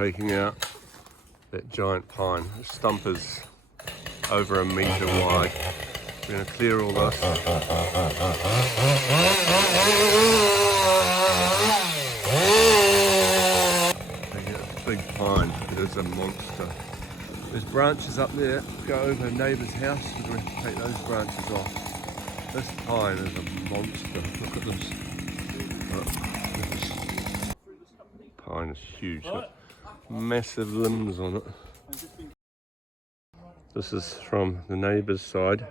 taking out that giant pine. The stump is over 1 metre wide. We're going to clear all this. Taking out a big pine. It is a monster. There's branches up there. Go over a neighbour's house. We're going to have to take those branches off. This pine is a monster. Look at this. Pine is huge. Got massive limbs on it. This is from the neighbour's side.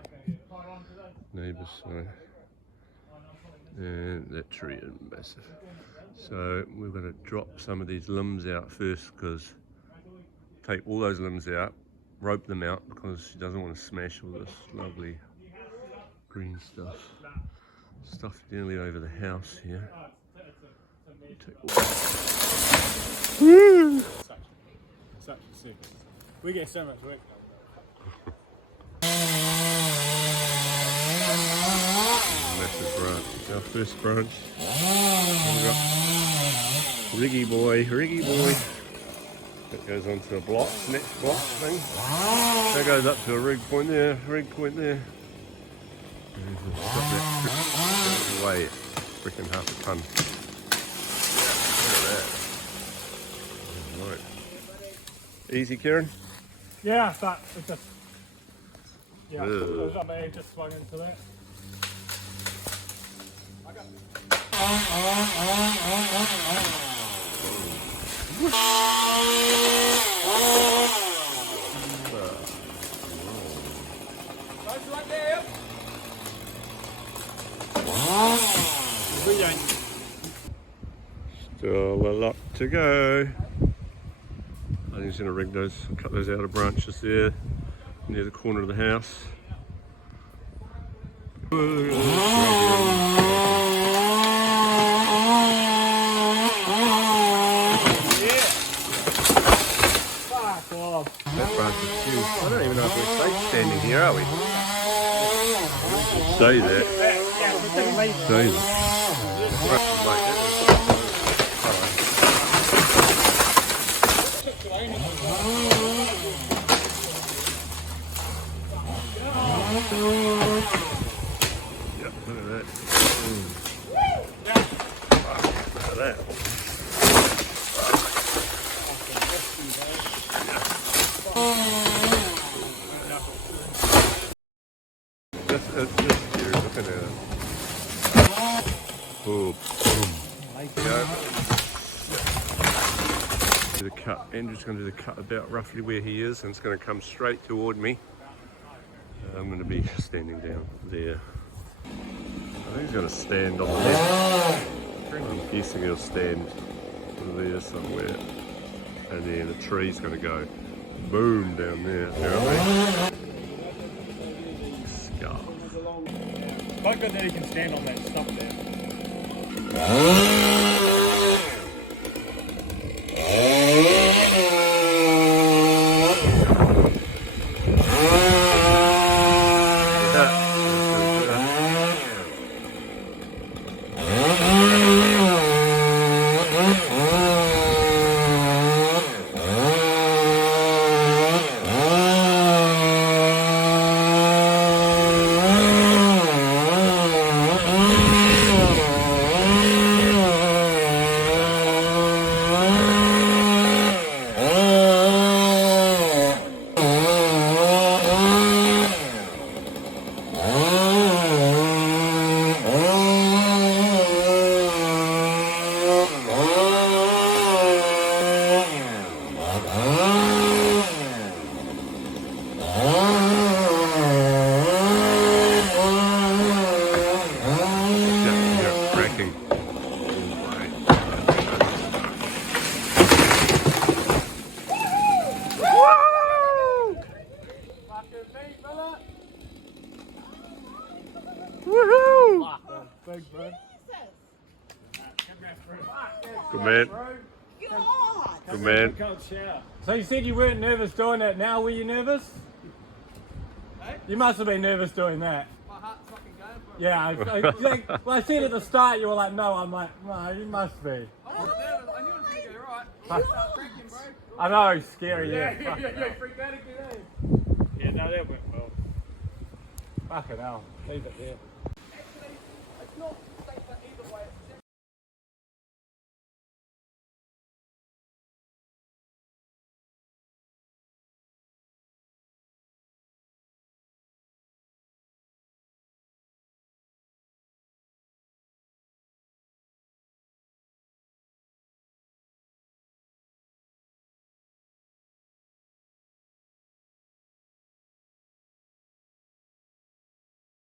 And that tree is massive. So we're going to drop some of these limbs out first, because take all those limbs out, rope them out, because she doesn't want to smash all this lovely green stuff. Stuff nearly over the house here. Such a sick. We get so much work done. Massive branch. Our first branch. Riggy boy. That goes onto a block, next block thing. That goes up to a rig point there. And stop that away. Freaking half a ton. Look at that. Right. Easy, Kieran? Yeah, but it just... Yeah, I may have just swung into that. Still a lot to go. I think he's going to rig those, cut those outer branches there near the corner of the house. That branch is huge. I don't even know if we're safe standing here, are we? Say that. Say that. Yep, look at that. Look at that. Just here, look at that. Oh, boom. Do the cut. Andrew's going to do the cut about roughly where he is, and it's going to come straight toward me. I'm going to be standing down there. I think he's going to stand on the left. I'm guessing he'll stand there somewhere. And then the tree's going to go boom down there, apparently. Scarf. Quite good that he can stand on that stuff there. Good man. Good man. So you said you weren't nervous doing that. Now were you nervous? You must have been nervous doing that. My heart's fucking going for it. Yeah, well, I said at the start you were like, no, I'm like, no, you must be. I wasn't nervous. I knew it was going to go right. I was cracking, bro. I know, scary, yeah. Yeah, freaked out again, eh? Yeah, no, that went well. Fucking hell. Leave it there. Actually, it's not